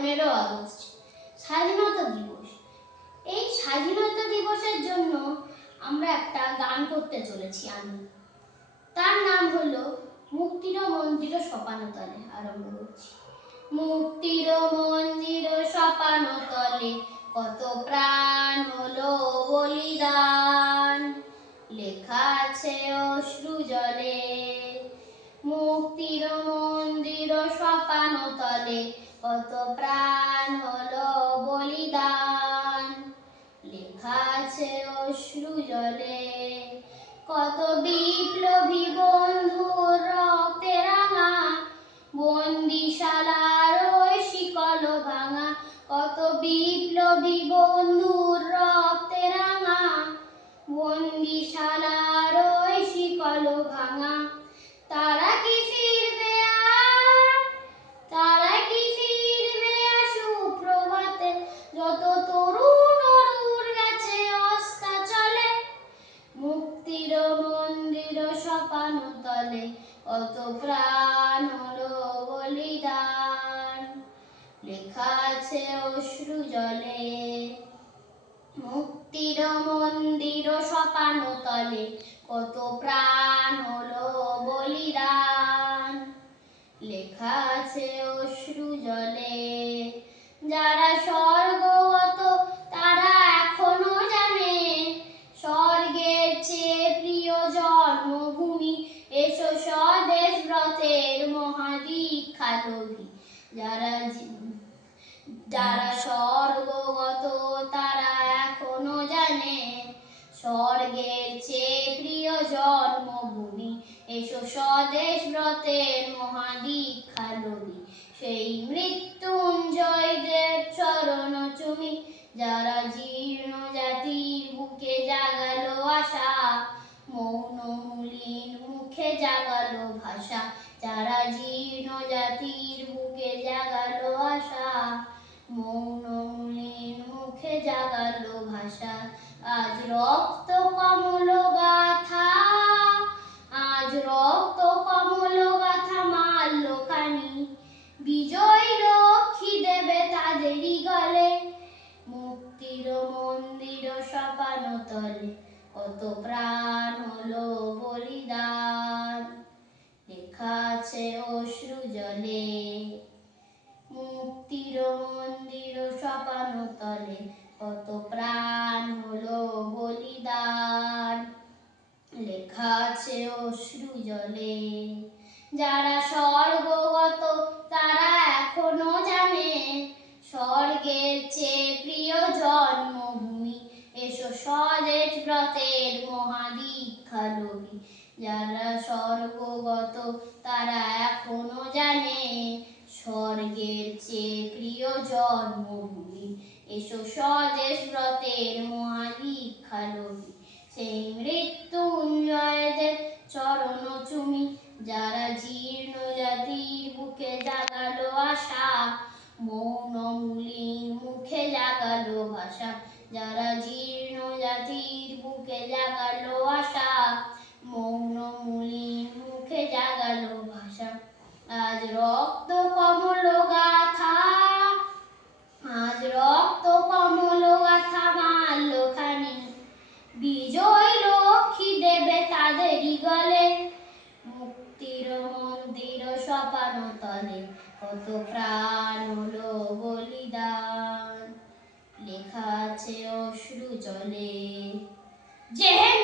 15 August স্বাধীনতা দিবস। এই স্বাধীনতা দিবসের জন্য আমরা একটা গান করতে চলেছি। তার নাম হলো মুক্তির মন্দির সোপান তলে। আরম্ভ করছি। মুক্তির মন্দির সোপান তলে কত প্রাণ হলো বলিদান, লেখা আছে অশ্রু জলে। মুক্তির মন্দির সোপান তলে কত প্রাণ হলো বলিদান, লেখা আছে অশ্রু জলে। কত বিপ্লবী বন্ধুর রক্তে রাঙা বন্দিশালার ওই শিকল ভাঙা। কত বিপ্লবী বন্ধুর রক্তে রাঙা বন্দিশালার ওই শিকল ভাঙা। তারা কি ফিরবে আর, তারা কি ফিরবে আর সুপ্রভাতে, যত তরুণ অরুর গেছে অস্তাচলে। মুক্তির মন্দির সোপান তলে কত প্রাণ হলো বলিদান, লেখা আছে অশ্রু জলে। মুক্তির মন্দির সোপান তলে কত প্রাণ হলো বলিদান, লেখা আছে অশ্রু জলে। যারা স্বর্গগত তারা এখনো জানে স্বর্গের চেয়ে প্রিয় জন্মভূমি, এসো স্বদেশ ব্রতের মহাদীক্ষা লোভী। যারা স্বর্গগত তারা এখনো জানে স্বর্গের চেয়ে প্রিয় জন্মভূমি, এসো স্বদেশ ব্রতের মহাদীক্ষা লোভী। সেই মৃত্যুঞ্জয়দের চরণ চুমি, যারা জীর্ণ জাতির বুকে জাগালো আশা, মৌন মলিন মুখে জাগালো ভাষা। যারা জীর্ণ জাতির বুকে জাগালো আশা, মৌন মলিন মুখে জাগালো ভাষা। আজ রক্ত কমল গাথা, আজ রক্ত কমল গাথা মাল্য খানি, বিজয় লক্ষ্মী দেবে তাদেরই গলে। মুক্তির মন্দির সোপান তলে কত প্রাণ হলো বলিদান, লেখা আছে অশ্রু জলে। মুক্তির মন্দির সোপান তলে কত প্রাণ হলো বলিদান, লেখা আছে অশ্রু জলে। যারা স্বর্গগত তারা এখনো জানে স্বর্গের চেয়ে প্রিয় জন্মভূমি, এসো স্বদেশ ব্রতের মহাদীক্ষা লোভী। যারা স্বর্গগত তারা এখনো জানে স্বর্গের চেয়ে প্রিয় জন্মভূমি, এসো স্বদেশ ব্রতের মহাদীক্ষা লোভী। সেই মৃত্যুঞ্জয়দের চরণ চুমি, যারা জীর্ণ জাতির বুকে জাগালো আশা, মৌন মলিন মুখে জাগালো ভাষা। যারা জীর্ণ জাতির বুকে জাগালো আশা, মৌন মলিন মুখে জাগালো ভাষা। আজ রক্ত কমল গাথা, আজ রক্ত কমল গাথা মাল্য খানি, বিজয় লক্ষ্মী দেবে তাদেরই গলে। মুক্তির মন্দির সোপান তলে কত প্রাণ হলো বলিদান, লেখা আছে অশ্রু জলে। জয়